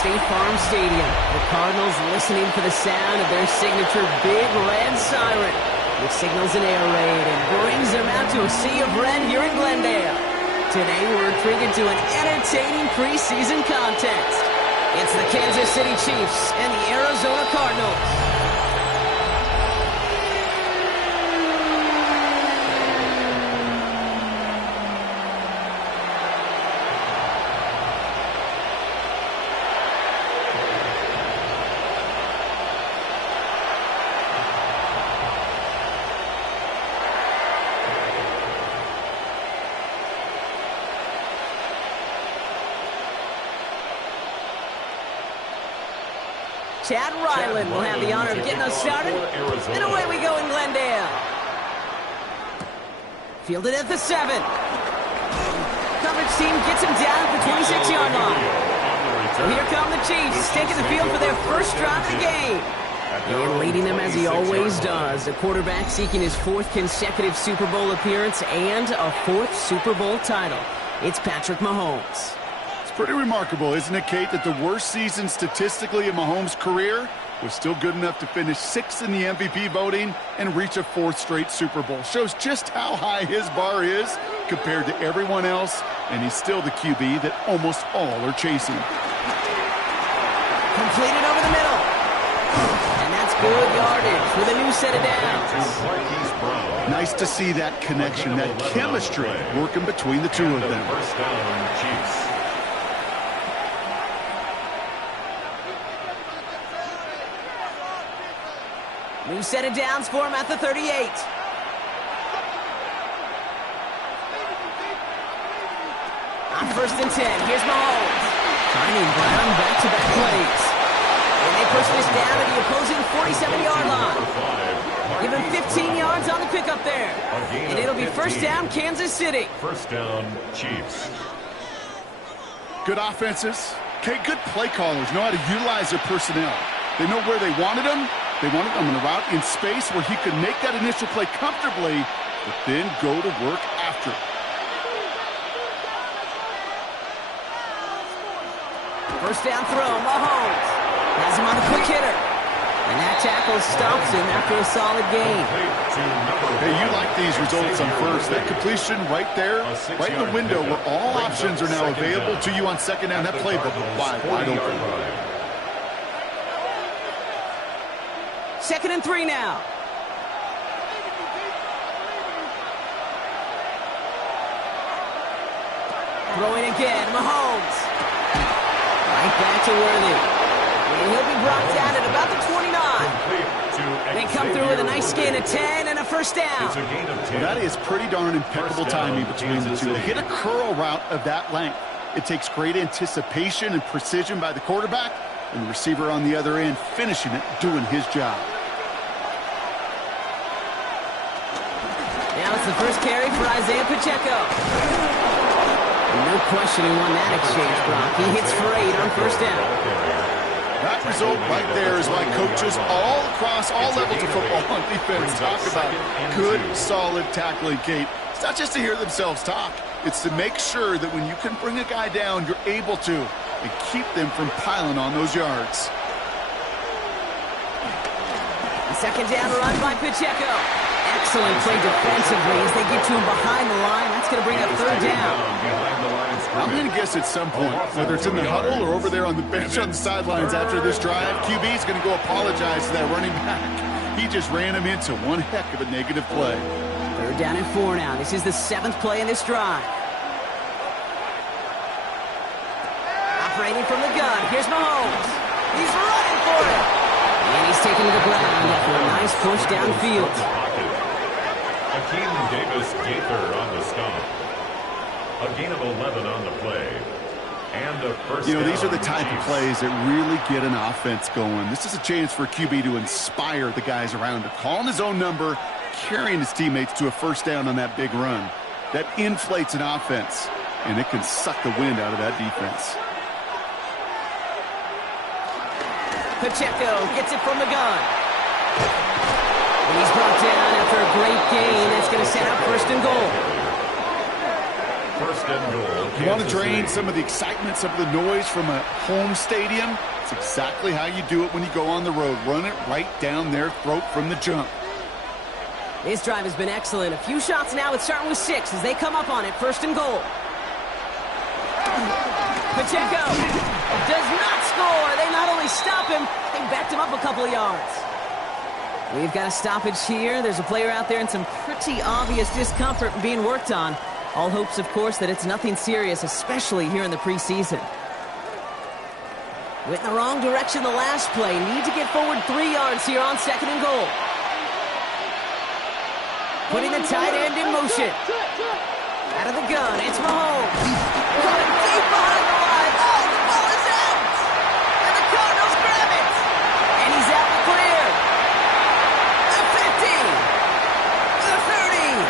State Farm Stadium. The Cardinals listening for the sound of their signature big red siren, which signals an air raid and brings them out to a sea of red here in Glendale. Today we're treated to an entertaining preseason contest. It's the Kansas City Chiefs and the Arizona Cardinals. Chad Ryland will have the honor of getting us started. And away we go in Glendale. Fielded at the 7. Coverage team gets him down at the 26-yard line. So here come the Chiefs, taking the field for their first drive of the game. And leading them as he always does, the quarterback seeking his 4th consecutive Super Bowl appearance and a 4th Super Bowl title. It's Patrick Mahomes. Pretty remarkable, isn't it, Kate, that the worst season statistically in Mahomes' career was still good enough to finish 6th in the MVP voting and reach a 4th straight Super Bowl. Shows just how high his bar is compared to everyone else, and he's still the QB that almost all are chasing. Completed over the middle. And that's good yardage with a new set of downs. Nice to see that connection, that chemistry working between the two of them. First down, Chiefs. New set of downs for him at the 38. On 1st and 10, here's Mahomes. Finding Brown back-to-back plays. And they push this down to the opposing 47-yard line. Give him 15 yards on the pickup there. And it'll be first down, Kansas City. First down, Chiefs. Good offenses. Okay, good play callers know how to utilize their personnel. They know where they wanted them. They wanted him in a route in space where he could make that initial play comfortably, but then go to work after. First down throw, Mahomes. Has him on the quick hitter. And that tackle stops him after a solid gain. Hey, you like these results on first. That completion right there, right in the window where all options are now available to you on second down. That playbook wide open. 2nd and 3 now. Throwing again, Mahomes. Right back to Worthy. And he'll be brought down at about the 29. They come through with a nice gain of 10 and a first down. Well, that is pretty darn impeccable timing between the two. They hit a curl route of that length. It takes great anticipation and precision by the quarterback, and the receiver on the other end finishing it, doing his job. Now it's the first carry for Isaiah Pacheco. No question who won that exchange, Brock. He hits for 8 on first down. That result right there is why coaches all across all levels of football on defense talk about good, solid tackling, Kate. It's not just to hear themselves talk. It's to make sure that when you can bring a guy down, you're able to, and keep them from piling on those yards. The second down run by Pacheco. Excellent play defensively as they get to him behind the line. That's going to bring up 3rd down. I'm going to guess at some point, whether it's in the huddle or over there on the bench on the sidelines after this drive, QB is going to go apologize to that running back. He just ran him into one heck of a negative play. 3rd down and 4 now. This is the 7th play in this drive. Operating from the gun. Here's Mahomes. He's running for it. And he's taken to the ground after a nice push downfield. Akeem Davis-Gaither on the stop. A gain of 11 on the play. And a first down. These are the type of plays that really get an offense going. This is a chance for QB to inspire the guys around him. Calling his own number, carrying his teammates to a first down on that big run. That inflates an offense, and it can suck the wind out of that defense. Pacheco gets it from the gun. And he's brought down after a great gain. That's going to set up 1st and goal. first and goal. You want to Kansas drain City. some of the excitement, some of the noise from a home stadium? It's exactly how you do it when you go on the road. Run it right down their throat from the jump. This drive has been excellent. A few shots now. It's starting with 6 as they come up on it. First and goal. Pacheco does not score. They not only stop him, they backed him up a couple of yards. We've got a stoppage here. There's a player out there in some pretty obvious discomfort being worked on. All hopes, of course, that it's nothing serious, especially here in the preseason. Went in the wrong direction the last play. Need to get forward 3 yards here on second and goal. Putting the tight end in motion. Out of the gun, it's Mahomes. Caught him deep behind the line. Oh, the ball is out! And the Cardinals grab it! And he's out and clear. The 50! The 30!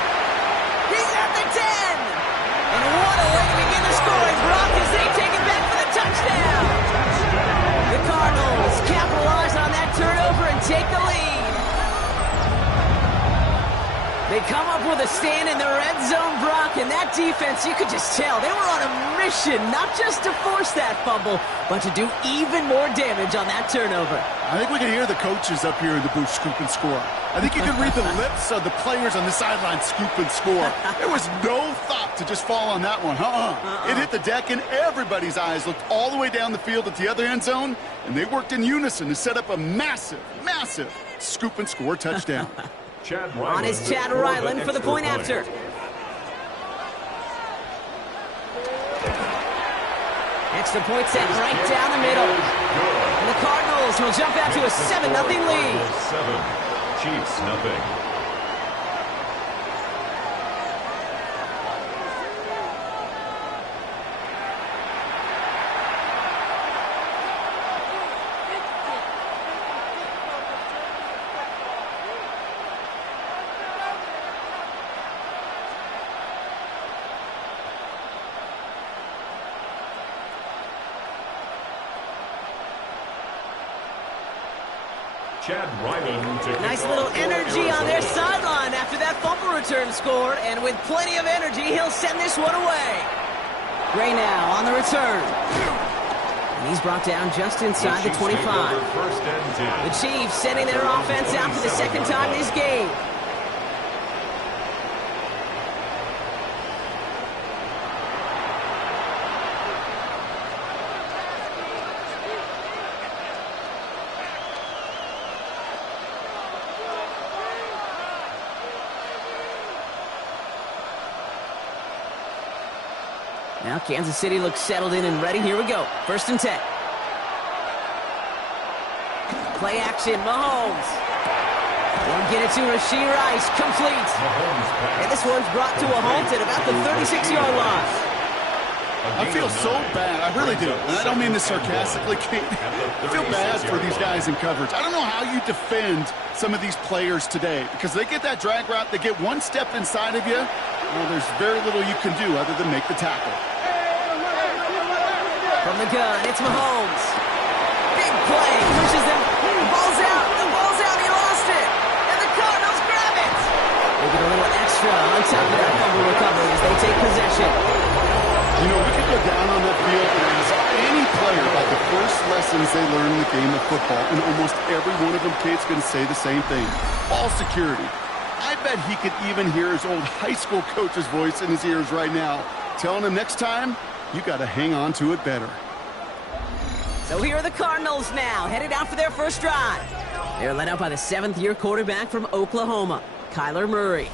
He's at the 10! And what a way to begin the scoring, Brock, as they take it back for the touchdown! The Cardinals capitalize on that turnover and take the lead. They come up with a stand in the red zone, Brock, and that defense, you could just tell, they were on a mission, not just to force that fumble, but to do even more damage on that turnover. I think we can hear the coaches up here in the booth scoop and score. I think you can read the lips of the players on the sideline scoop and score. There was no thought to just fall on that one. It hit the deck, and everybody's eyes looked all the way down the field at the other end zone, and they worked in unison to set up a massive, massive scoop and score touchdown. On is Chad Ryland for the point after. Extra point set right down the middle. And the Cardinals will jump out to a 7-0 lead. 7, Chiefs nothing. Nice little energy on their sideline after that fumble return scored, and with plenty of energy, he'll send this one away. Gray now on the return. And he's brought down just inside the 25. The Chiefs sending their offense out for the second time this game. Now Kansas City looks settled in and ready. Here we go. First and 10. Play action. Mahomes. Won't get it to Rashee Rice. Complete. And this one's brought to a halt at about the 36-yard line. I feel so bad. I really do. And I don't mean this sarcastically, Kate. I feel bad for these guys in coverage. I don't know how you defend some of these players today, because they get that drag route, they get one step inside of you, well, there's very little you can do other than make the tackle. From the gun, it's Mahomes. Big play. Pushes them. The ball's out. The ball's out. He lost it. And the Cardinals grab it. They get a little extra on top of that fumble recovery as they take possession. You know, we could go down on that field and ask any player about the first lessons they learned in the game of football, and almost every one of them, Kate's going to say the same thing. Ball security. I bet he could even hear his old high school coach's voice in his ears right now, telling him next time, you got to hang on to it better. So here are the Cardinals now, headed out for their first drive. They're led out by the 7th-year quarterback from Oklahoma, Kyler Murray.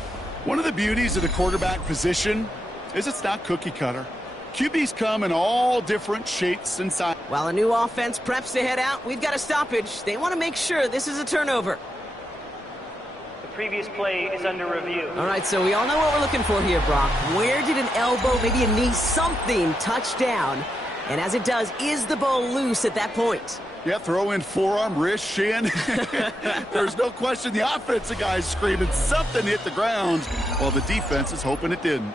One of the beauties of the quarterback position is it's not cookie cutter. QBs come in all different shapes and sizes. While a new offense preps to head out, we've got a stoppage. They want to make sure this is a turnover. The previous play is under review. All right, so we all know what we're looking for here, Brock. Where did an elbow, maybe a knee, something touch down? And as it does, is the ball loose at that point? Yeah, throw in forearm, wrist, shin. There's no question the offensive guy's screaming something hit the ground, while the defense is hoping it didn't.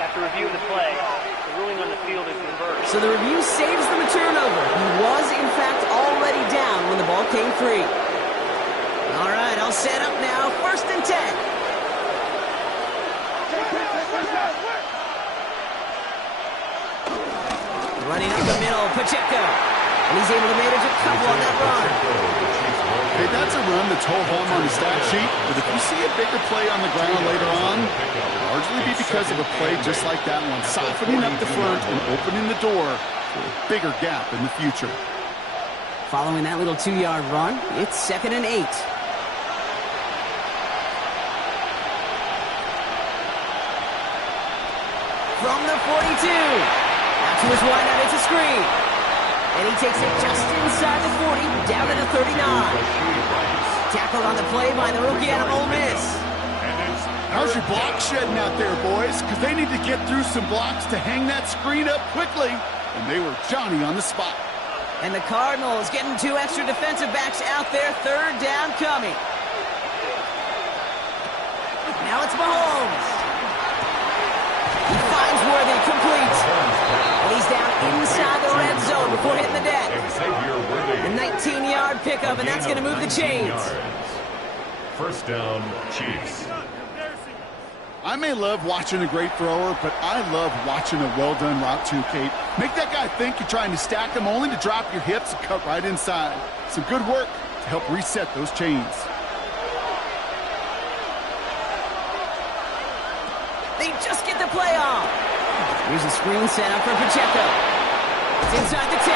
After review of the play, the ruling on the field is reversed. So the review saves them a turnover. He was, in fact, already down when the ball came free. All right, all set up now. 1st and 10. Running up the middle, Pacheco. And he's able to manage a couple on that run. Hey, that's a run that's hold home on the stat sheet, but if you see a bigger play on the ground later on, it'll largely be because of a play just like that one, softening up the front and opening the door for a bigger gap in the future. Following that little 2-yard run, it's 2nd and 8. From the 42. Out to his wideout, it's a screen. And he takes it just inside the 40, down to the 39. Tackled on the play by the rookie out of Ole Miss. How's your block shedding out there, boys? Because they need to get through some blocks to hang that screen up quickly. And they were Johnny on the spot. And the Cardinals getting 2 extra defensive backs out there. 3rd down coming. Now it's Mahomes. He finds Worthy, complete. And he's down inside the red zone before hitting the deck. A 19-yard pickup, and that's going to move the chains. 1st down, Chiefs. I may love watching a great thrower, but I love watching a well-done route too, Kate. Make that guy think you're trying to stack him only to drop your hips and cut right inside. Some good work to help reset those chains. They just get the play off. Here's a screen set up for Pacheco. It's inside the 10.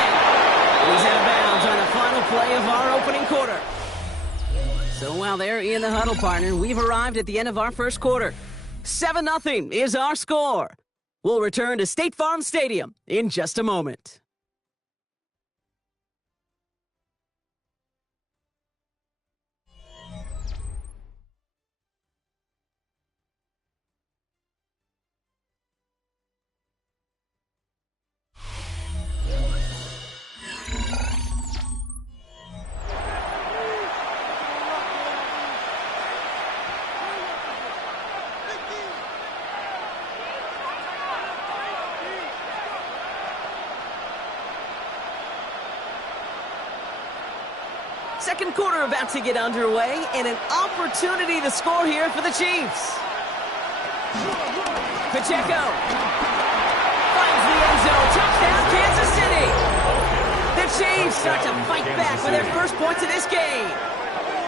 He's out of bounds on the final play of our opening quarter. So while they're in the huddle, partner, we've arrived at the end of our 1st quarter. 7-0 is our score. We'll return to State Farm Stadium in just a moment. Second quarter about to get underway, and an opportunity to score here for the Chiefs. Pacheco finds the end zone. Touchdown, Kansas City. The Chiefs start to fight back with their first points of this game.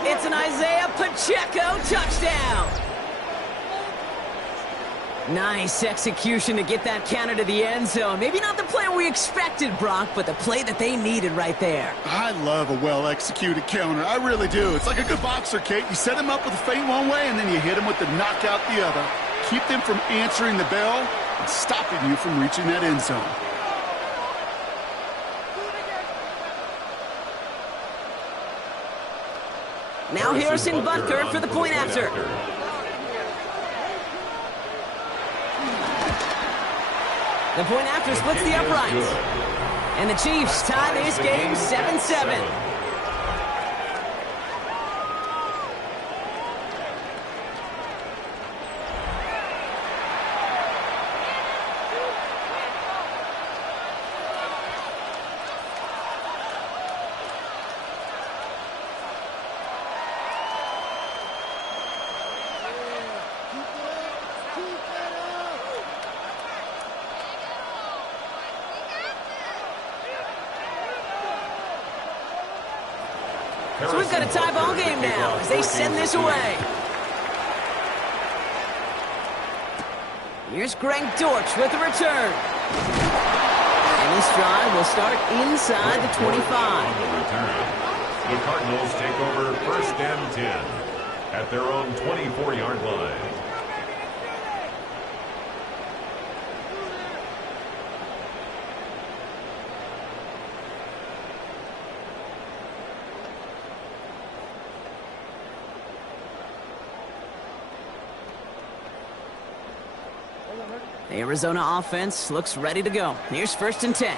It's an Isaiah Pacheco touchdown. Nice execution to get that counter to the end zone. Maybe not the play we expected, Brock, but the play that they needed right there. I love a well-executed counter. I really do. It's like a good boxer, Kate. You set him up with a feint one way, and then you hit him with the knockout the other. Keep them from answering the bell and stopping you from reaching that end zone. Now Harrison Butker for the point after. The point after splits the uprights. And the Chiefs tie this game 7-7. So we've got a tie ball game now as they send this away. Here's Greg Dortch with the return. And this drive will start inside the 25. The Cardinals take over 1st and 10 at their own 24-yard line. The Arizona offense looks ready to go. Here's 1st and 10.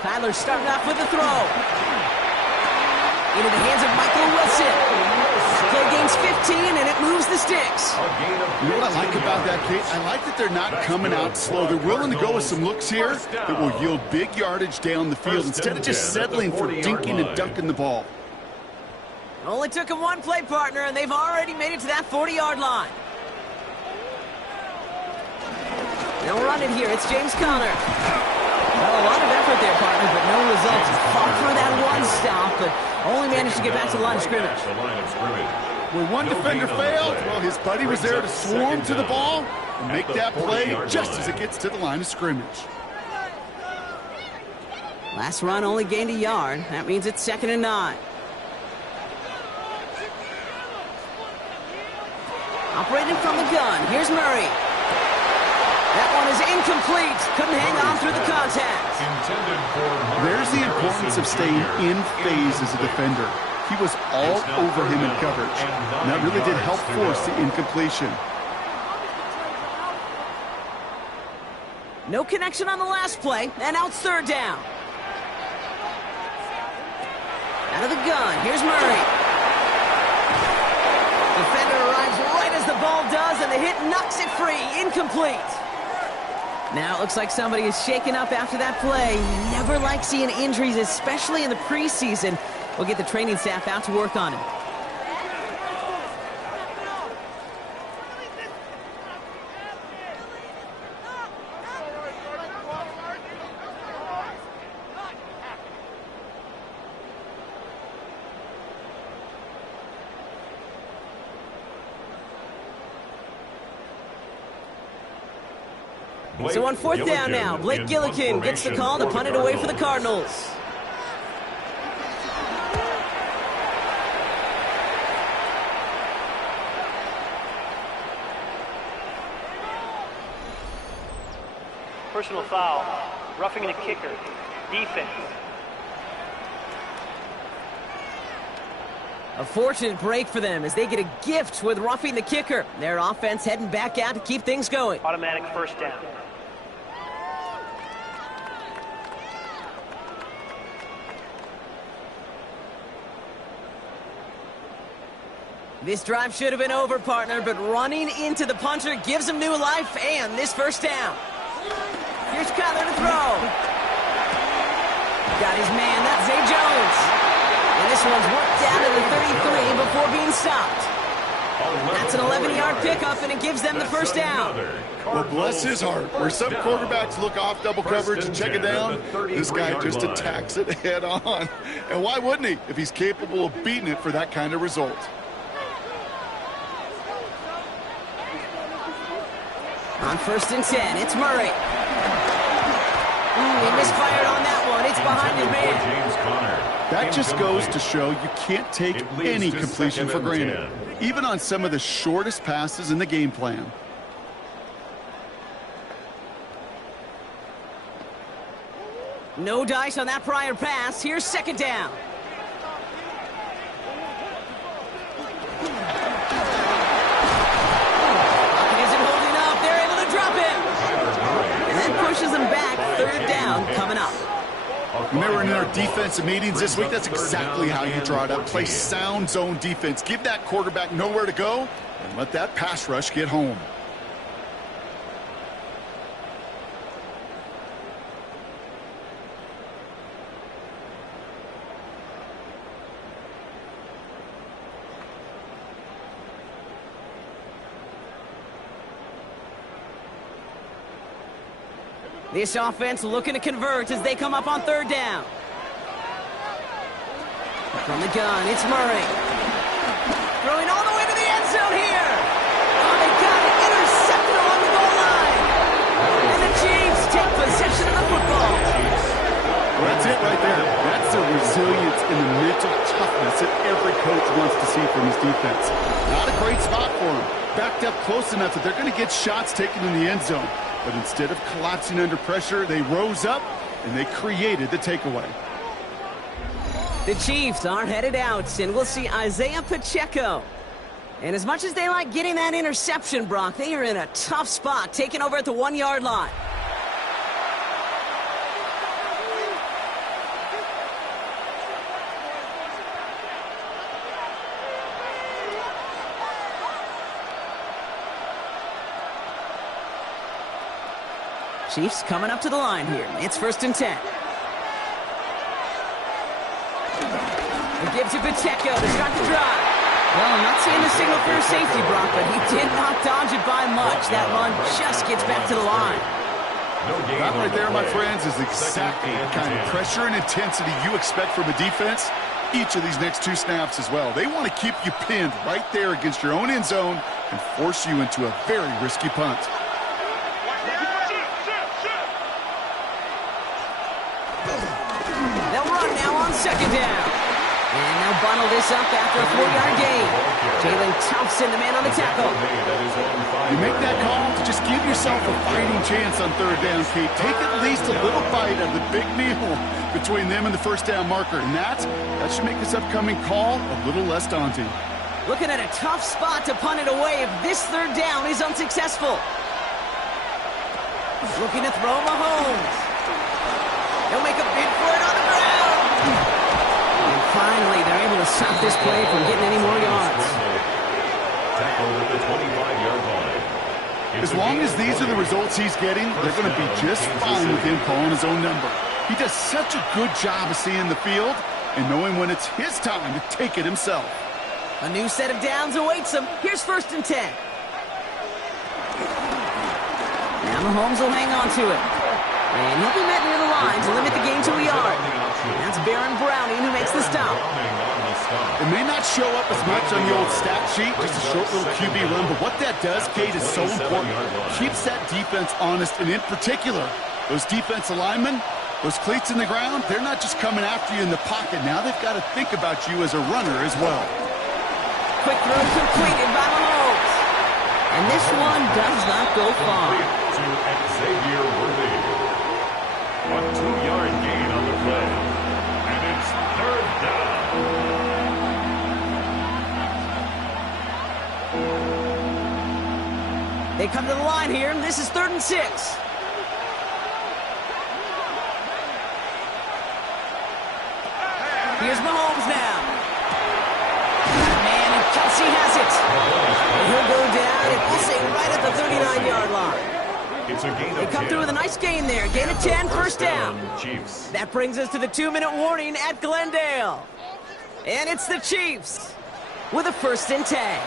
Kyler starting off with the throw. Into the hands of Michael Wilson. Play gains 15, and it moves the sticks. You know what I like about that, Kate? I like that they're not coming out slow. They're willing to go with some looks here that will yield big yardage down the field instead of just settling for dinking and dunking the ball. Only took him one play, partner, and they've already made it to that 40-yard line. They'll run it here. It's James Conner. Well, a lot of effort there, partner, but no results. Fought for that one stop, but only managed to get back to the line of scrimmage. Where one defender failed, well, his buddy was there to swarm to the ball and make that play just as it gets to the line of scrimmage. Last run only gained a yard. That means it's 2nd and 9. Operating from the gun. Here's Murray. That one is incomplete. Couldn't hang on through the contact. There's the importance of staying in phase as a defender. He was all over him in coverage. And that really did help force the incompletion. No connection on the last play, and now it's 3rd down. Out of the gun, here's Murray. Defender arrives right as the ball does, and the hit knocks it free. Incomplete. Now it looks like somebody is shaken up after that play. Never like seeing injuries, especially in the preseason. We'll get the training staff out to work on him. So on 4th down now, Blake Gillikin gets the call to punt it away for the Cardinals. Personal foul, roughing the kicker, defense. A fortunate break for them as they get a gift with roughing the kicker. Their offense heading back out to keep things going. Automatic 1st down. This drive should have been over, partner, but running into the punter gives him new life and this 1st down. Here's Kyler to throw. Got his man, that's Zay Jones. And this one's worked down to the 33 before being stopped. That's an 11-yard pickup, and it gives them the 1st down. Well, bless his heart. Where some quarterbacks look off double coverage and check it down, this guy just attacks it head on. And why wouldn't he if he's capable of beating it for that kind of result? On 1st and 10, it's Murray. He misfired on that one. It's behind his man. That just goes to show you can't take any completion for granted, even on some of the shortest passes in the game plan. No dice on that prior pass. Here's 2nd down. Pushes them back. 3rd down coming up. Remember in our defensive meetings this week, that's exactly how you draw it up. Play sound zone defense. Give that quarterback nowhere to go and let that pass rush get home. This offense looking to convert as they come up on 3rd down. From the gun, it's Murray. Throwing all the way to the end zone here. Oh, they got it. Intercepted along the goal line. And the Chiefs take possession of the football. Well, that's it right there. That's the resilience and the mental toughness that every coach wants to see from his defense. Not a great spot for him. Backed up close enough that they're going to get shots taken in the end zone. But instead of collapsing under pressure, they rose up and they created the takeaway. The Chiefs are headed out, and we'll see Isaiah Pacheco. And as much as they like getting that interception, Brock, they are in a tough spot, taking over at the 1-yard line. Chiefs coming up to the line here. It's 1st and 10. It gives to Pacheco to start the drive. Well, I'm not seeing the signal for a safety, Brock, but he did not dodge it by much. That run just gets back to the line. That right there, my friends, is exactly the kind of pressure and intensity you expect from a defense. Each of these next 2 snaps as well. They want to keep you pinned right there against your own end zone and force you into a very risky punt. They'll run now on 2nd down. And they'll bundle this up after a 4-yard gain. Jalen Thompson, the man on the tackle. You make that call to just give yourself a fighting chance on 3rd down, Kate. Take at least a little bite of the big meal between them and the 1st down marker. And that should make this upcoming call a little less daunting. Looking at a tough spot to punt it away if this 3rd down is unsuccessful. Looking to throw Mahomes. He'll make a bid for it on the ground. And finally, they're able to stop this play from getting any more yards. Tackled at the 25-yard line. As long as these are the results he's getting, they're going to be just fine with him calling his own number. He does such a good job of seeing the field and knowing when it's his time to take it himself. A new set of downs awaits him. Here's 1st and 10. Now Mahomes will hang on to it. And he'll be met near the line to limit the gain to a yard. That's Baron Browning who makes the stop. It may not show up as much on the old stat sheet, just a short little QB run, but what that does, Kate, is so important. Keeps that defense honest, and in particular, those defensive linemen, those cleats in the ground, they're not just coming after you in the pocket. Now they've got to think about you as a runner as well. Quick throw completed by Mahomes. And this one does not go far. To Xavier Worthy. A 2-yard gain on the play. And it's 3rd down. They come to the line here, and this is 3rd and 6. Here's Mahomes now. Man, and Kelsey has it. And he'll go down, and we'll say right at the 39-yard line. It's a gain They of come 10. through with a nice gain there. Gain of 10, 1st down. Chiefs. That brings us to the 2-minute warning at Glendale. And it's the Chiefs with a 1st and 10.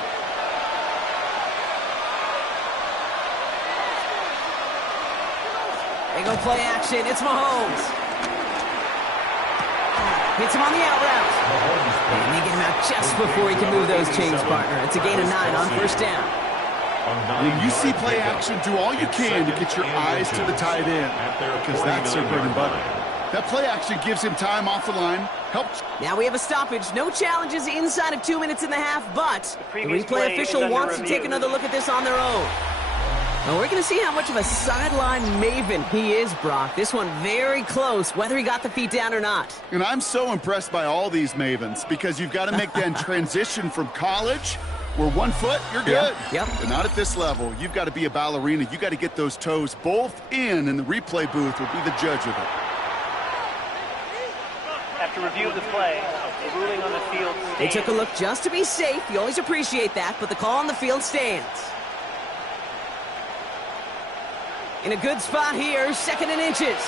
They go play action. It's Mahomes. Hits him on the out route. And they get him out just before he can move those chains, partner. It's a gain of 9 on 1st down. When you see play action, do all you can to get your eyes to the tight end, because that's their bread and butter. That play action gives him time off the line. Helps. Now we have a stoppage. No challenges inside of 2 minutes and a half, but the previous replay play official is under wants to review. take another look at this on their own. Now we're going to see how much of a sideline maven he is, Brock. This one very close, whether he got the feet down or not. And I'm so impressed by all these mavens, because you've got to make that transition from college, where 1 foot, you're good. Yep. But not at this level. You've got to be a ballerina. You've got to get those toes both in, and the replay booth will be the judge of it. After review of the play, the ruling on the field stands. They took a look just to be safe. You always appreciate that, but the call on the field stands. In a good spot here, 2nd and inches.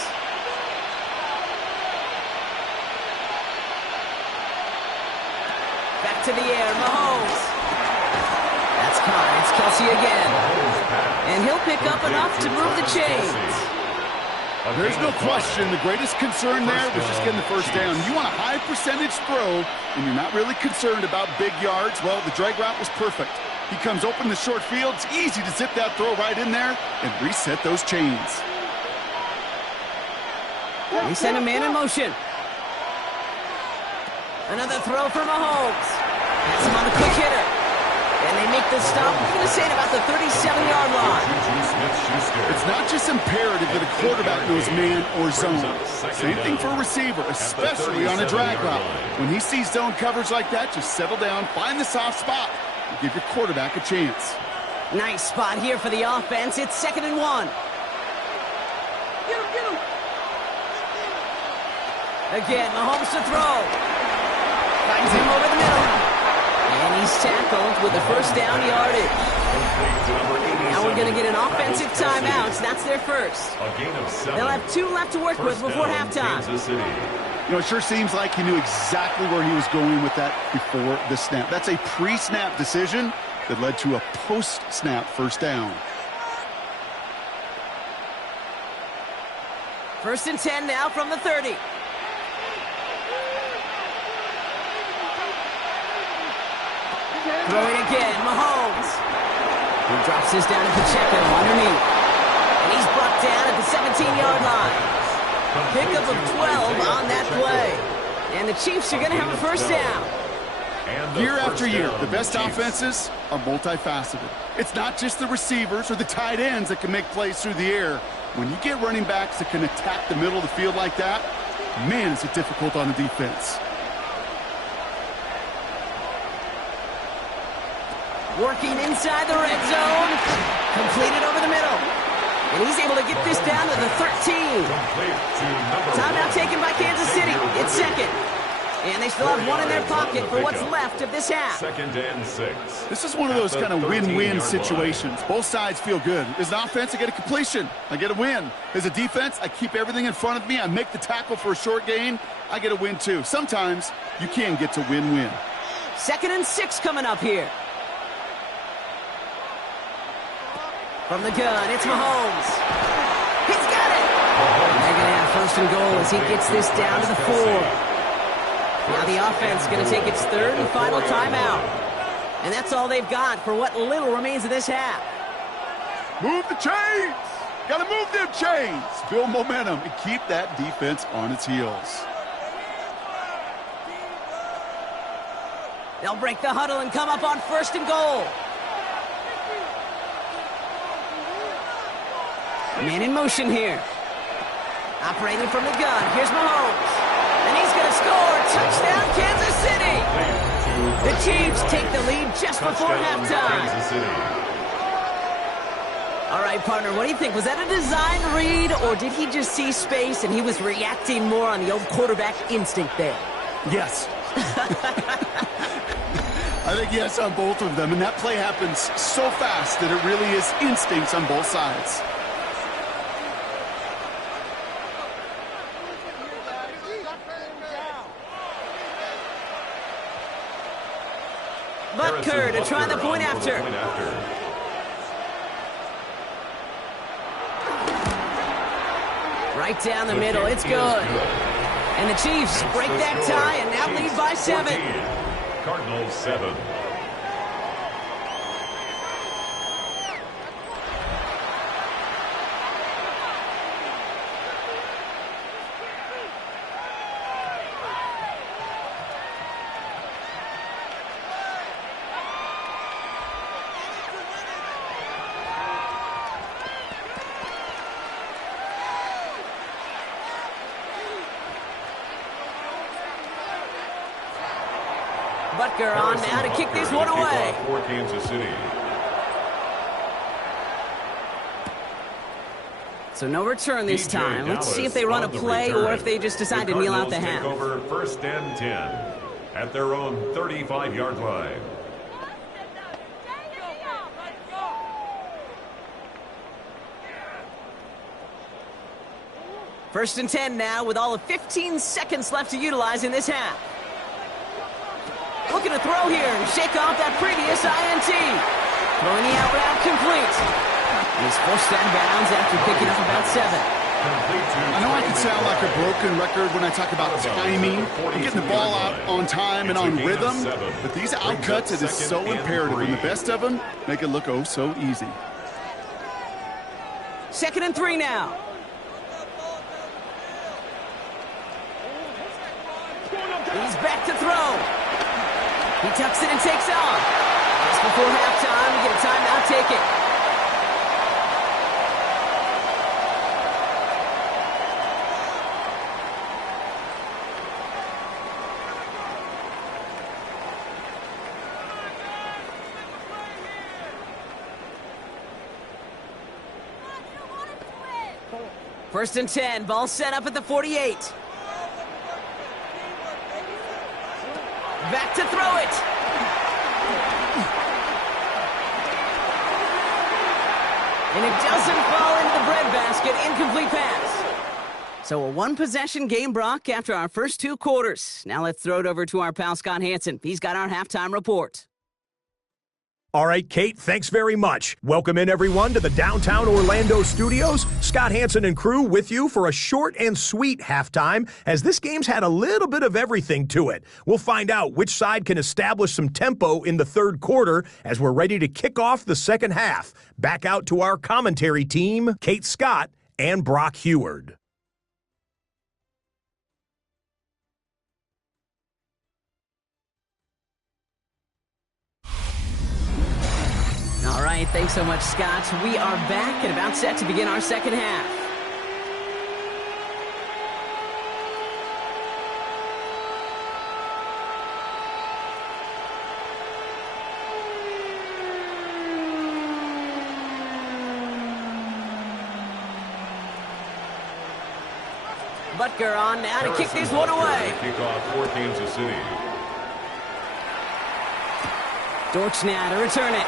Back to the air, Mahomes. That's caught. It's Kelsey again. And he'll pick up enough to move the chains. There's no question the greatest concern there was just getting the 1st down. You want a high percentage throw, and you're not really concerned about big yards. Well, the drag route was perfect. He comes open the short field. It's easy to zip that throw right in there and reset those chains. We send a man in motion. Another throw for Mahomes. That's him on the quick hitter. And they make the stop. I'm going to say it about the 37-yard line. It's not just imperative that a quarterback knows man or zone. Same thing for a receiver, especially on a drag route. When he sees zone coverage like that, just settle down, find the soft spot, and give your quarterback a chance. Nice spot here for the offense. It's 2nd and 1. Again, Mahomes to throw. Finds him over the middle. And he He's tackled with the first down yardage. Now we're going to get an offensive timeout. That's their first. A gain of 7. They'll have 2 left to work with before halftime. You know, it sure seems like he knew exactly where he was going with that before the snap. That's a pre-snap decision that led to a post-snap first down. First and 10 now from the 30. Throwing again, Mahomes. He drops this down to Pacheco underneath. And he's brought down at the 17-yard line. Pickup of 12 on that play. And the Chiefs are going to have a first down. Year after year, the best offenses are multifaceted. It's not just the receivers or the tight ends that can make plays through the air. When you get running backs that can attack the middle of the field like that, man, is it difficult on the defense. Working inside the red zone. Completed over the middle. And he's able to get this down to the 13. Timeout taken by Kansas City. It's second. And they still have one in their pocket for what's left of this half. 2nd and 6. This is one of those kind of win-win situations. Both sides feel good. As an offense, I get a completion. I get a win. As a defense, I keep everything in front of me. I make the tackle for a short gain. I get a win, too. Sometimes you can get to win-win. 2nd and 6 coming up here. From the gun, it's Mahomes. He's got it! They're going to have first and goal as he gets this down to the 4. Now the offense is going to take its third and final timeout. And that's all they've got for what little remains of this half. Move the chains! Got to move them chains! Build momentum and keep that defense on its heels. They'll break the huddle and come up on first and goal. Man in motion here. Operating from the gun. Here's Mahomes. And he's going to score. Touchdown, Kansas City. The Chiefs take the lead just before halftime. All right, partner, what do you think? Was that a design read, or did he just see space and he was reacting more on the old quarterback instinct there? Yes. I think yes on both of them, and that play happens so fast that it really is instincts on both sides. Butker to try the point after. Right down the middle, it's good. And the Chiefs break that tie and now lead by 7. Cardinals 7. Butker on now to kick this one away. For Kansas City. So no return this time. Let's see if they run a play or if they just decide to kneel out the half. Take over 1st and 10 at their own 35-yard line. First and 10 now with all of 15 seconds left to utilize in this half. Looking to throw here and shake off that previous INT. Throwing the out route complete. And he's forced out of bounds after picking up about 7. I know I can sound like a broken record when I talk about timing and getting the ball out on time and on rhythm, but these outcuts, it is so imperative, and the best of them make it look oh so easy. 2nd and 3 now. He's back to throw. He tucks it and takes off. Just before halftime, we get a timeout taken. First and 10, ball set up at the 48. Back to throw it. And it doesn't fall into the breadbasket. Incomplete pass. So a one-possession game, Brock, after our first 2 quarters. Now let's throw it over to our pal Scott Hansen. He's got our halftime report. All right, Kate, thanks very much. Welcome in, everyone, to the downtown Orlando studios. Scott Hansen and crew with you for a short and sweet halftime, as this game's had a little bit of everything to it. We'll find out which side can establish some tempo in the third quarter as we're ready to kick off the second half. Back out to our commentary team, Kate Scott and Brock Heward. All right, thanks so much, Scott. We are back and about set to begin our second half. Butker on now to kick this one away. Kick off for Kansas City. Dortch now to return it.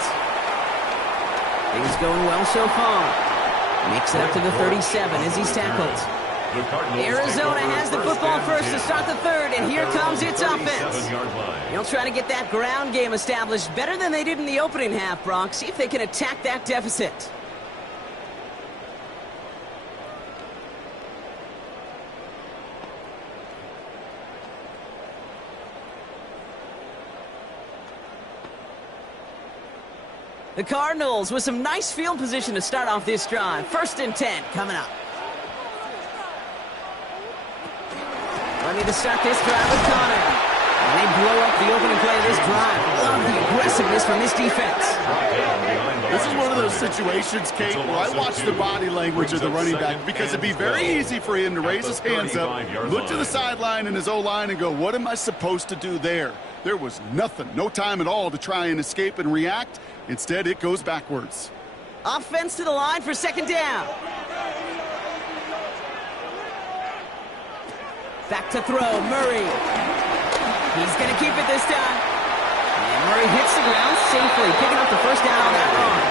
Things going well so far. Makes it up to the 37 as he's tackled. Arizona has the football first to start the third, and here comes its offense. They'll try to get that ground game established better than they did in the opening half, Brock. See if they can attack that deficit. The Cardinals with some nice field position to start off this drive. 1st and 10 coming up. Ready to start this drive with Connor. And they blow up the opening play of this drive. Love the aggressiveness from this defense. This is one of those situations, Kate, where I watch the body language of the running back, because it'd be very easy for him to raise his hands up, look to the sideline and his O-line and go, what am I supposed to do there? There was nothing, no time at all to try and escape and react. Instead, it goes backwards. Offense to the line for 2nd down. Back to throw, Murray. He's going to keep it this time. And Murray hits the ground safely, picking up the 1st down on that run.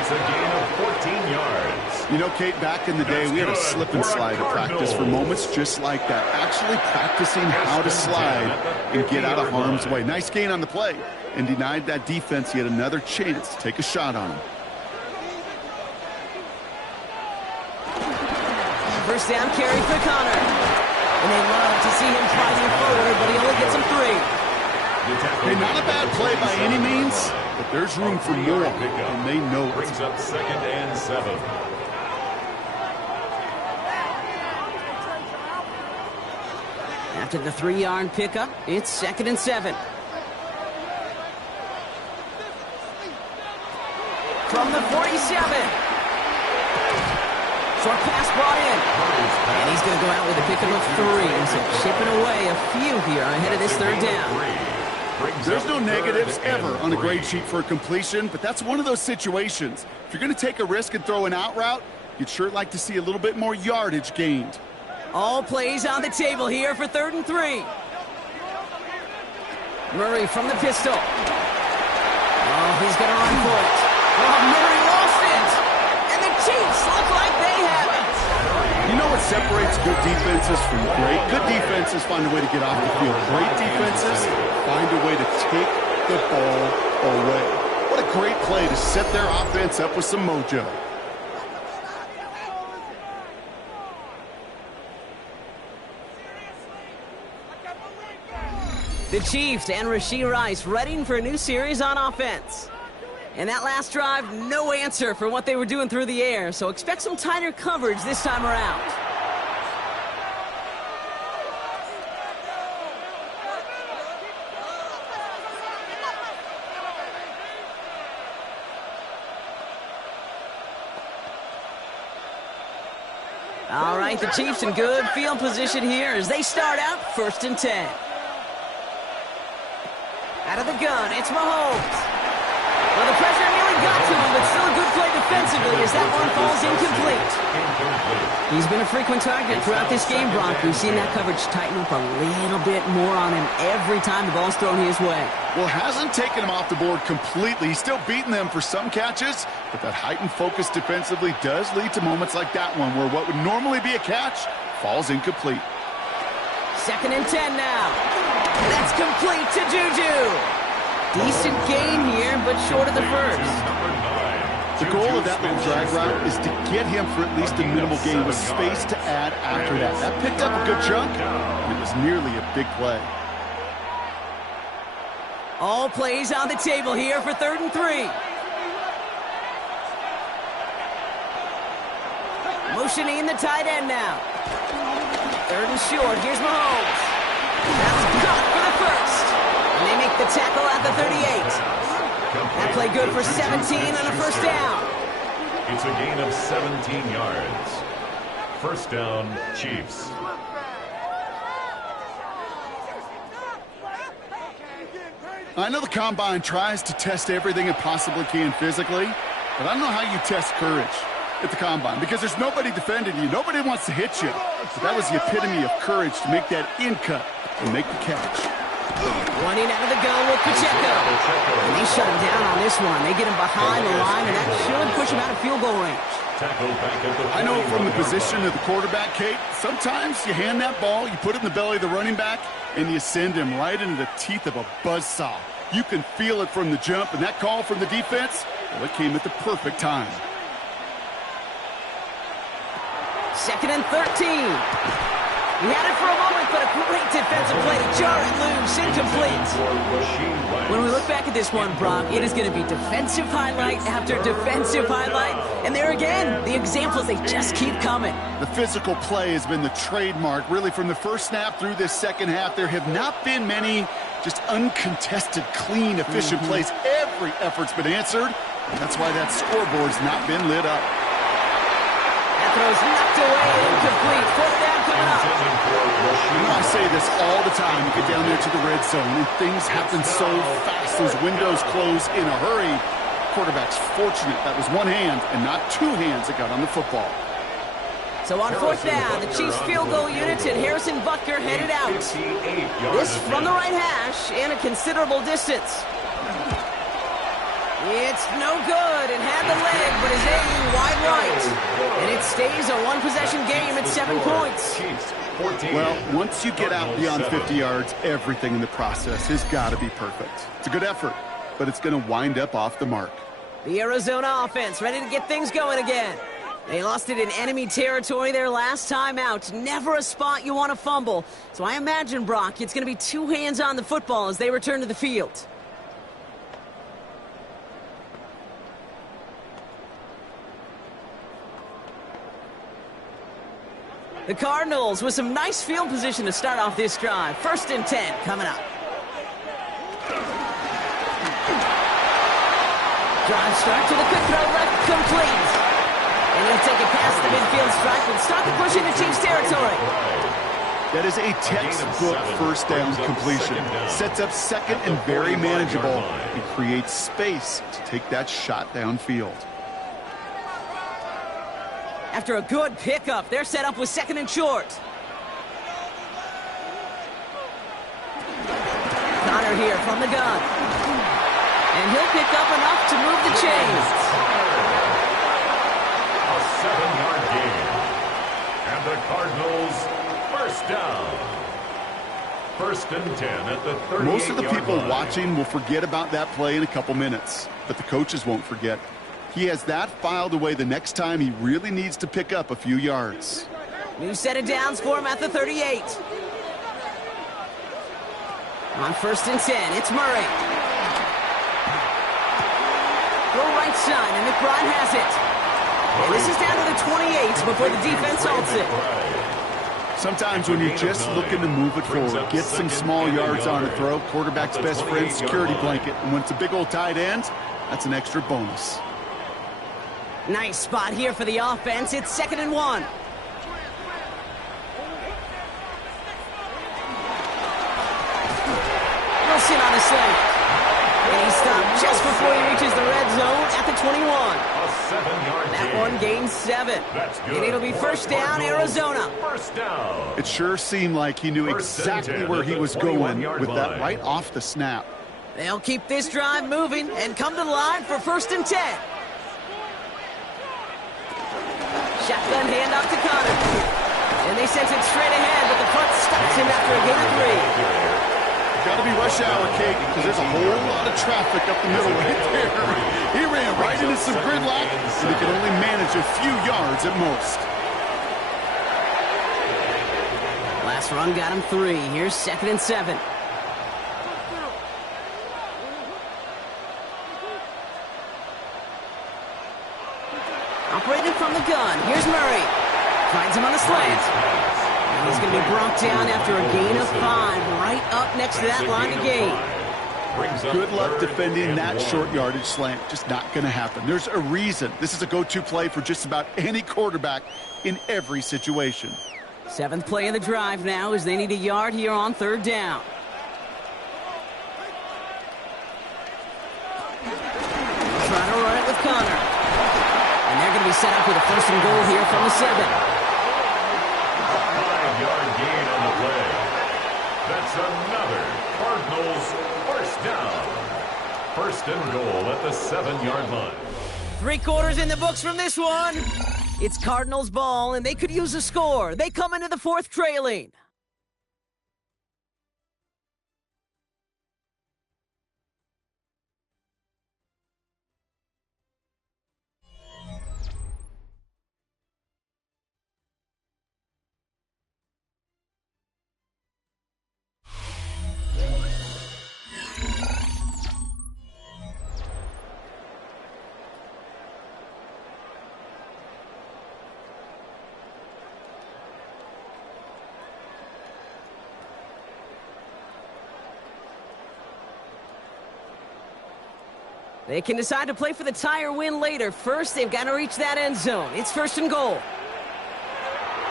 It's a gain of 14 yards. You know, Kate, back in the day, we had a slip and slide to practice for moments just like that. Actually practicing how to slide and get out of harm's way. Nice gain on the play, and denied that defense yet another chance to take a shot on him. 1st down carry for Connor. And they love to see him fighting forward, but he only gets him 3. Hey, not a bad play by any means, but there's room for more, and they know it. Brings up 2nd and 7. After the 3-yard pickup, it's 2nd and 7. From the 47. Short pass brought in. And he's going to go out with a pickup of 3. So chipping away a few here ahead of this 3rd down. There's no negatives ever on a grade sheet for a completion, but that's one of those situations. If you're going to take a risk and throw an out route, you'd sure like to see a little bit more yardage gained. All plays on the table here for 3rd and 3. Murray from the pistol. Oh, he's going to run for it. Oh, Murray lost it. And the Chiefs look like they have it. You know what separates good defenses from great? Good defenses find a way to get off the field. Great defenses find a way to take the ball away. What a great play to set their offense up with some mojo. The Chiefs and Rashee Rice readying for a new series on offense. And that last drive, no answer for what they were doing through the air, so expect some tighter coverage this time around. All right, the Chiefs in good field position here as they start out 1st and 10. Out of the gun, it's Mahomes. Well, the pressure nearly got to him, but still a good play defensively as that one falls incomplete. He's been a frequent target throughout this game, Brock. We've seen that coverage tighten up a little bit more on him every time the ball's thrown his way. Well, hasn't taken him off the board completely. He's still beating them for some catches, but that heightened focus defensively does lead to moments like that one where what would normally be a catch falls incomplete. 2nd and 10 now. That's complete to Juju. Decent gain here, but short of the first. The goal of that little drag route is to get him for at least a minimal gain with space to add after that. That picked up a good chunk, and it was nearly a big play. All plays on the table here for 3rd and 3. Motioning the tight end now. 3rd and short. Here's Mahomes. That's caught for the first. And they make the tackle at the 38. That play good for 17 on a first down. It's a gain of 17 yards. First down, Chiefs. I know the Combine tries to test everything it possibly can physically, but I don't know how you test courage at the Combine because there's nobody defending you. Nobody wants to hit you. But that was the epitome of courage to make that in cut and make the catch. Running out of the gun with Pacheco. And they shut him down on this one. They get him behind the line, and that should push him out of field goal range. I know from the position of the quarterback, Kate, sometimes you hand that ball, you put it in the belly of the running back, and you send him right into the teeth of a buzzsaw. You can feel it from the jump, and that call from the defense, well, it came at the perfect time. 2nd and 13. He had it for a moment, but a great defensive play to jar it loose, incomplete. When we look back at this one, Brock, it is going to be defensive highlight after defensive highlight. And there again, the examples, they just keep coming. The physical play has been the trademark. Really, from the first snap through this second half, there have not been many just uncontested, clean, efficient plays. Every effort's been answered. And that's why that scoreboard's not been lit up. That throw's knocked away and incomplete. 4th down coming up. You know, I say this all the time. You get down there to the red zone, and things happen so fast. Those windows close in a hurry. Quarterback's fortunate that was one hand and not two hands that got on the football. So on 4th down, the Chiefs field goal unit and Harrison Butker headed out. This from the right hash and a considerable distance. It's no good. It had the leg, but is aiming wide right. And it stays a one-possession game at 7 points. Well, once you get out beyond 50 yards, everything in the process has got to be perfect. It's a good effort, but it's going to wind up off the mark. The Arizona offense ready to get things going again. They lost it in enemy territory their last time out. Never a spot you want to fumble. So I imagine, Brock, it's going to be 2 hands on the football as they return to the field. The Cardinals with some nice field position to start off this drive. 1st and 10 coming up. Drive start to the quick throw left, complete. And he'll take it past the midfield stripe and start the push into Chiefs territory. That is a textbook first down completion. Sets up second and very manageable. It creates space to take that shot downfield. After a good pickup, they're set up with 2nd and short. Connor here from the gun. And he'll pick up enough to move the chains. A 7-yard gain. And the Cardinals first down. 1st and 10 at the 38-yard line. Most of the people watching will forget about that play in a couple minutes, but the coaches won't forget. He has that filed away the next time he really needs to pick up a few yards. New set of downs for him at the 38. On 1st and 10, it's Murray. Go right side, and McBride has it. And this is down to the 28 before the defense halts it. Sometimes when you're just looking to move it forward, get some small yards on a throw, quarterback's best friend, security blanket. And when it's a big old tight end, that's an extra bonus. Nice spot here for the offense. It's 2nd and 1. Wilson on a slant. And he stopped just before he reaches the red zone at the 21. 7-yard gain. That one gains 7. That's good. And it'll be first down, Arizona. First down. It sure seemed like he knew exactly where he was going with that right off the snap. They'll keep this drive moving and come to the line for 1st and 10. Shotgun handoff to Connor. And they sent it straight ahead, but the punt stops him after a gain of 3. Got to be rush hour, Kate, because there's a whole lot of traffic up the middle right there. He ran right into some gridlock, and he could only manage a few yards at most. Last run got him 3. Here's 2nd and 7. Operated from the gun. Here's Murray. Finds him on the slant. And he's going to be brought down after a gain of 5, right up next to that line of gain. Good luck defending that short yardage slant. Just not going to happen. There's a reason. This is a go-to play for just about any quarterback in every situation. 7th play of the drive now as they need a yard here on 3rd down. Trying to run it with Connor. And they're going to be set up with a 1st and goal here from the 7. 5-yard gain on the play. That's another Cardinals first down. 1st and goal at the 7-yard line. 3 quarters in the books from this one. It's Cardinals ball, and they could use a score. They come into the 4th trailing. They can decide to play for the tie or win later. First, they've got to reach that end zone. It's 1st and goal.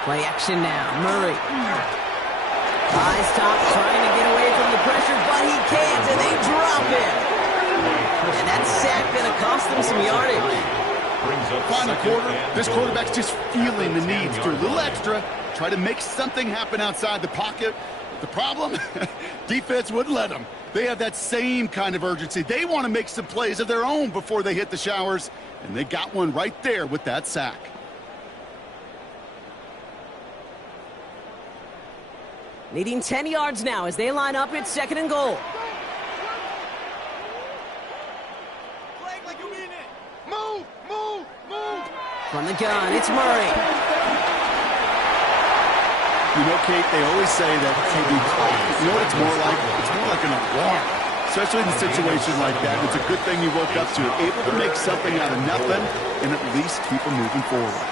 Play action now. Murray. Eyes top, trying to get away from the pressure, but he can't, and they drop him. And that sack going to cost them some yardage. Final quarter, this quarterback's just feeling the need to do a little extra, try to make something happen outside the pocket. The problem? Defense wouldn't let them. They have that same kind of urgency. They want to make some plays of their own before they hit the showers, and they got one right there with that sack. Needing 10 yards now as they line up. It's 2nd and goal. From the gun, it's Murray. You know, Kate, they always say that, hey, you know what it's more like? It's more like an alarm, especially in a situation like that. It's a good thing you woke up to it, able to make something out of nothing and at least keep them moving forward.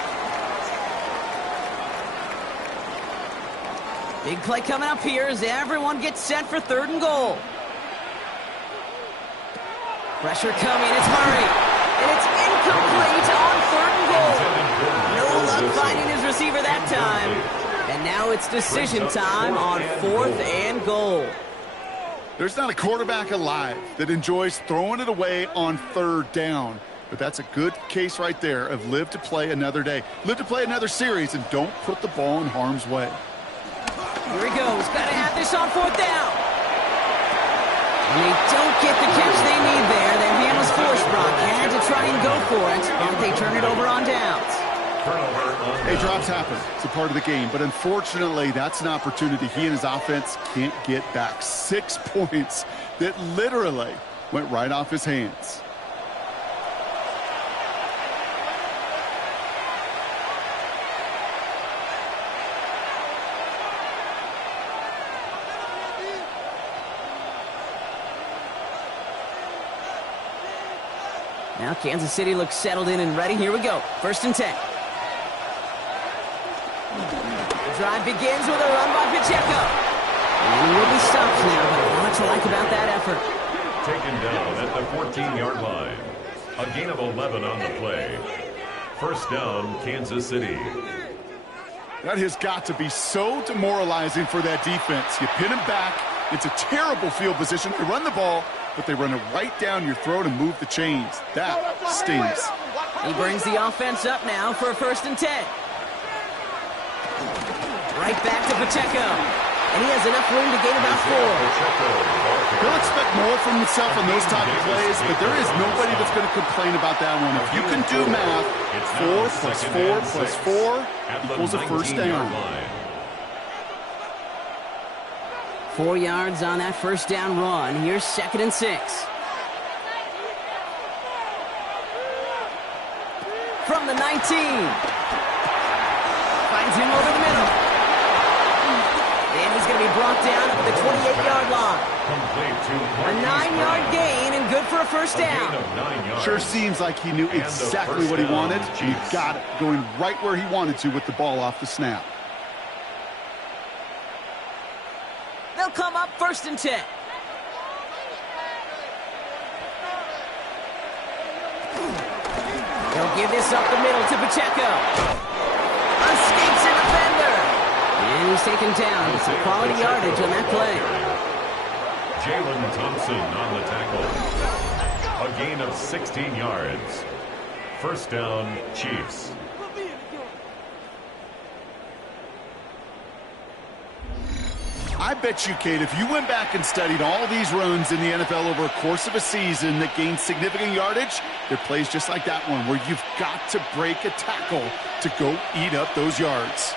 Big play coming up here as everyone gets set for 3rd and goal. Pressure coming, it's Murray. And it's incomplete on 3rd and goal. No luck finding his receiver that time. And now it's decision time on 4th and goal. There's not a quarterback alive that enjoys throwing it away on 3rd down. But that's a good case right there of live to play another day. Live to play another series and don't put the ball in harm's way. Here he goes. Got to have this on 4th down. And they don't get the catch they need there. Their hand was forced, Brock. Had to try and go for it, but they turn it over on downs. Hey, drops happen. It's a part of the game. But unfortunately, that's an opportunity he and his offense can't get back. 6 points that literally went right off his hands. Now Kansas City looks settled in and ready. Here we go. 1st and 10. The drive begins with a run by Pacheco. And he will be stopped now, but a lot to like about that effort. Taken down at the 14-yard line. A gain of 11 on the play. 1st down, Kansas City. That has got to be so demoralizing for that defense. You pin them back. It's a terrible field position. They run the ball, but they run it right down your throat and move the chains. That stings. He brings the offense up now for a 1st and 10. Right back to Pacheco. And he has enough room to gain about 4. He'll expect more from himself on those type of plays, but there is nobody that's going to complain about that one. If you can do math, 4 plus 4 plus 4 equals a 1st down. 4 yards on that 1st down run. Here's 2nd and 6. From the 19. Finds him over the middle. And he's going to be brought down at the 28-yard line. A 9-yard gain and good for a 1st down. Sure seems like he knew exactly what he wanted. He got it going right where he wanted to with the ball off the snap. They'll come up 1st and 10. They'll give this up the middle to Pacheco. Escapes a defender. And he's taken down. It's a quality yardage on that play. Jalen Thompson on the tackle. A gain of 16 yards. 1st down, Chiefs. I bet you, Kate, if you went back and studied all these runs in the NFL over a course of a season that gained significant yardage, there are plays just like that one where you've got to break a tackle to go eat up those yards.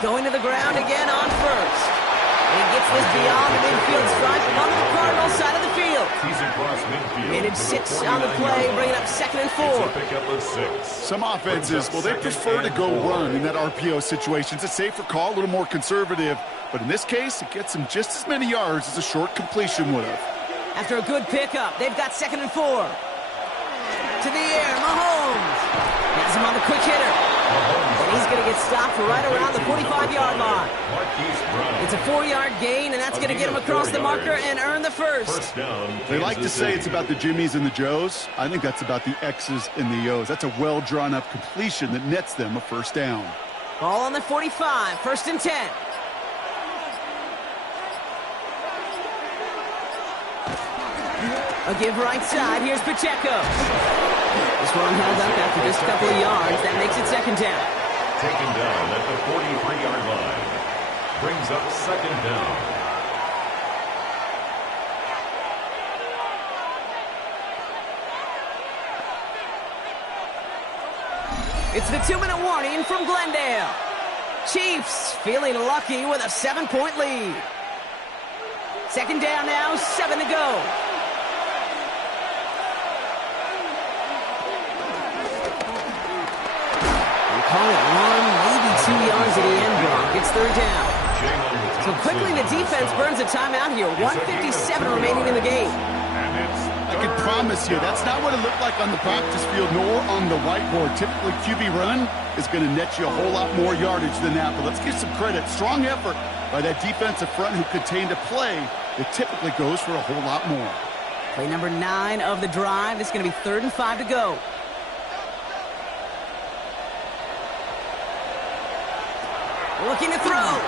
Going to the ground again on 1st. And he gets this beyond the midfield stripe and onto the Cardinals side of the field. He's across midfield. Minute 6 on the play, bringing up 2nd and 4. It's a pickup of 6. Some offenses, well, they prefer to go run in that RPO situation. It's a safer call, a little more conservative. But in this case, it gets them just as many yards as a short completion would have. After a good pickup, they've got 2nd and 4. To the air, Mahomes. Has him on the quick hitter. And he's going to get stopped for right around the 45-yard line. It's a 4-yard gain, and that's going to get him across the marker and earn the 1st. They like to say it's about the Jimmies and the Joes. I think that's about the X's and the O's. That's a well-drawn-up completion that nets them a 1st down. Ball on the 45, 1st and 10. A give right side. Here's Pacheco. This one held up after just a couple of yards. That makes it 2nd down. Taken down at the 43-yard line. Brings up 2nd down. It's the 2-minute warning from Glendale. Chiefs feeling lucky with a 7-point lead. 2nd down now, 7 to go. Call it 1, maybe 2 yards at the end block. It's 3rd down. So quickly the defense burns a timeout here. 1:57 remaining in the game. I can promise you that's not what it looked like on the practice field nor on the whiteboard. Typically, QB run is going to net you a whole lot more yardage than that. But let's give some credit. Strong effort by that defensive front who contained a play that typically goes for a whole lot more. Play number 9 of the drive. It's going to be 3rd and 5 to go. Looking to throw.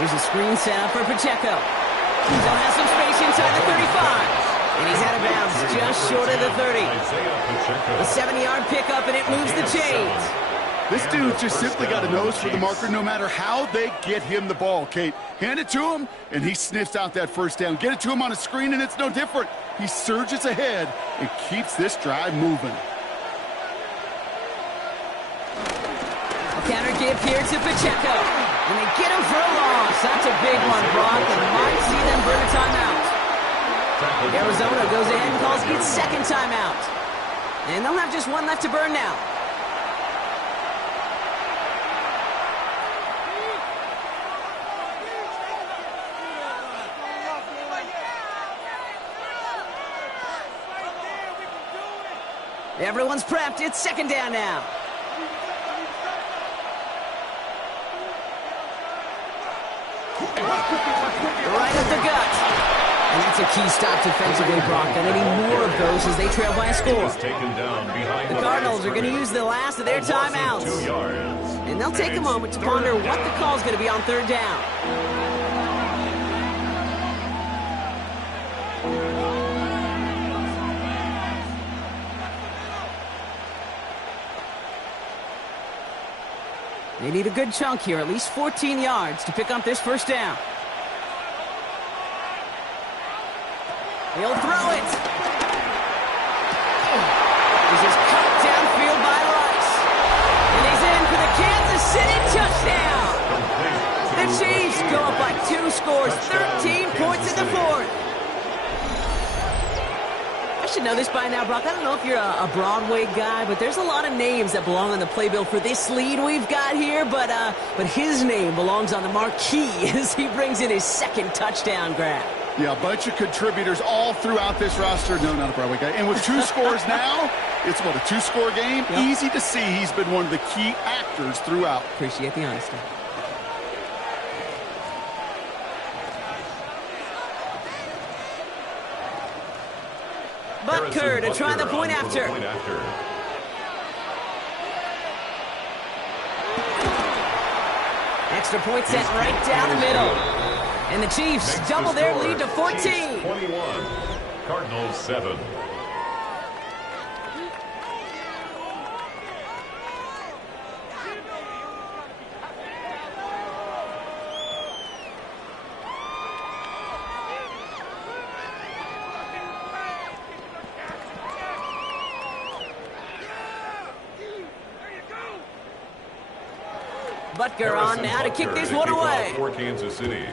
Here's a screen set up for Pacheco. Still has some space inside the 35. And he's out of bounds just short of the 30. A 7-yard pickup, and it moves the chains. This dude just simply got a nose for the marker no matter how they get him the ball, Kate. Hand it to him, and he sniffs out that 1st down. Get it to him on a screen, and it's no different. He surges ahead and keeps this drive moving. Counter give here to Pacheco. And they get him for a loss. That's a big one, Brock, and might see them burn a timeout. Arizona goes ahead and calls its 2nd timeout. And they'll have just 1 left to burn now. Everyone's prepped. It's 2nd down now. Right at the gut. And it's a a key stop defensively, Brock. Gonna need more of those as they trail by a score. The Cardinals are going to use the last of their timeouts. And they'll take a moment to ponder what the call is going to be on third down. They need a good chunk here, at least 14 yards to pick up this first down. He'll throw it. This is cut downfield by Rice. And he's in for the Kansas City touchdown. The Chiefs go up by 2 scores, 13 points in the fourth. I should know this by now, Brock. I don't know if you're a Broadway guy, but there's a lot of names that belong on the playbill for this lead we've got here. But his name belongs on the marquee as he brings in his second touchdown grab. Yeah, a bunch of contributors all throughout this roster. No, not a Broadway guy. And with 2 scores now, it's what, a 2-score game? Yep. Easy to see he's been one of the key actors throughout. Appreciate the honesty. Butker to try the point after. Extra point set right down the middle. And the Chiefs double their lead to 14. 21, Cardinals 7. Butker on now to kick this one away. For Kansas City.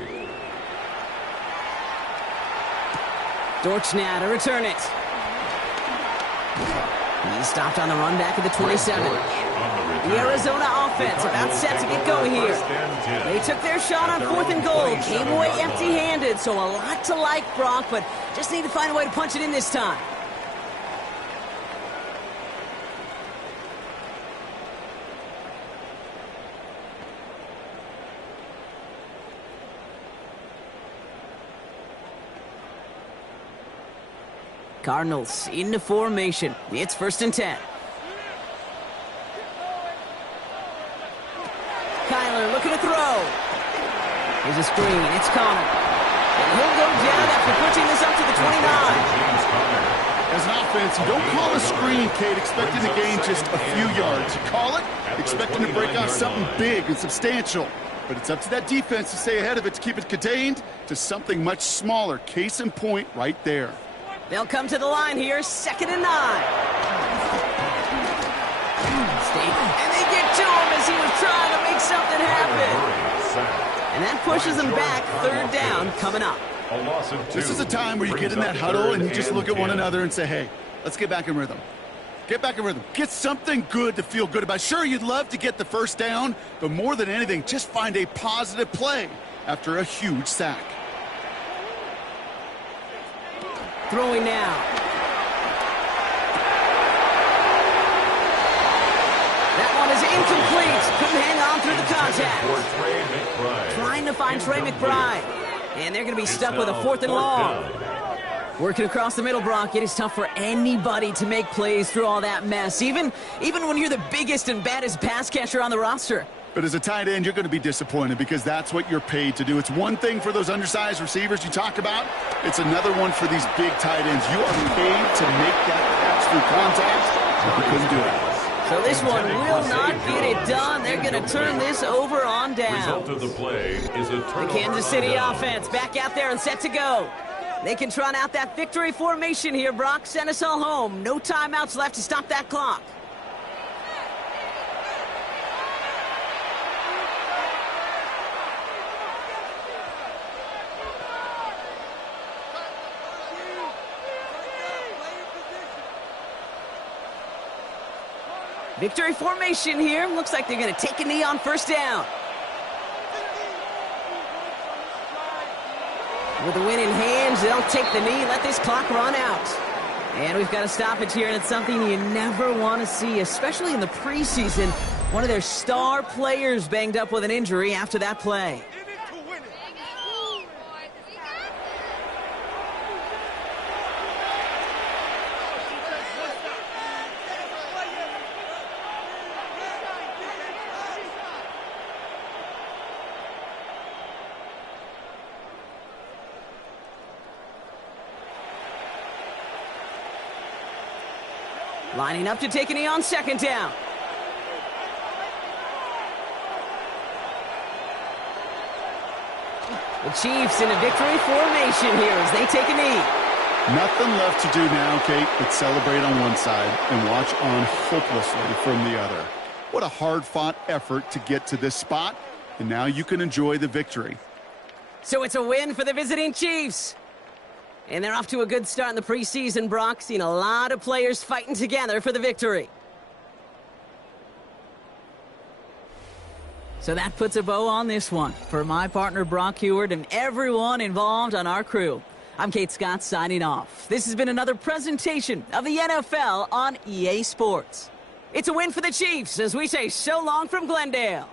Dortch now to return it. He stopped on the run back at the 27. The Arizona offense about set to get going here. They took their shot on 4th and goal. Came away empty-handed, so a lot to like, Brock, but just need to find a way to punch it in this time. Cardinals into formation. It's 1st and 10. Kyler looking to throw. Here's a screen. It's Connor. And he'll go down after pushing this up to the 29. As an offense, you don't call a screen, Kate, expecting to gain just a few yards. You call it expecting to break out something big and substantial. But it's up to that defense to stay ahead of it, to keep it contained to something much smaller. Case in point right there. They'll come to the line here, 2nd and 9. And they get to him as he was trying to make something happen. And that pushes them back, 3rd down coming up. This is a time where you get in that huddle and you just look at one another and say, hey, let's get back in rhythm. Get back in rhythm. Get something good to feel good about. Sure, you'd love to get the first down, but more than anything, just find a positive play after a huge sack. Throwing now. That one is incomplete. Couldn't hang on through the contact. Trying to find Trey McBride. And they're going to be stuck with a 4th and long. Working across the middle, Brock. It is tough for anybody to make plays through all that mess, even when you're the biggest and baddest pass catcher on the roster. But as a tight end, you're going to be disappointed because that's what you're paid to do. It's one thing for those undersized receivers you talk about. It's another one for these big tight ends. You are paid to make that catch through contact. You couldn't do it. So this one will not get it done. They're going to turn this over on down. Result of the play is a turnover. The Kansas City offense back out there and set to go. They can trot out that victory formation here, Brock. Send us all home. No timeouts left to stop that clock. Victory formation here. Looks like they're going to take a knee on 1st down. With the win in hands, they'll take the knee, let this clock run out. And we've got a stoppage here, and it's something you never want to see, especially in the preseason. One of their star players banged up with an injury after that play. Lining up to take a knee on second down. The Chiefs in a victory formation here as they take a knee. Nothing left to do now, Kate, but celebrate on one side and watch on hopelessly from the other. What a hard-fought effort to get to this spot, and now you can enjoy the victory. So it's a win for the visiting Chiefs. And they're off to a good start in the preseason, Brock. Seen a lot of players fighting together for the victory. So that puts a bow on this one. For my partner, Brock Heward, and everyone involved on our crew, I'm Kate Scott signing off. This has been another presentation of the NFL on EA Sports. It's a win for the Chiefs as we say so long from Glendale.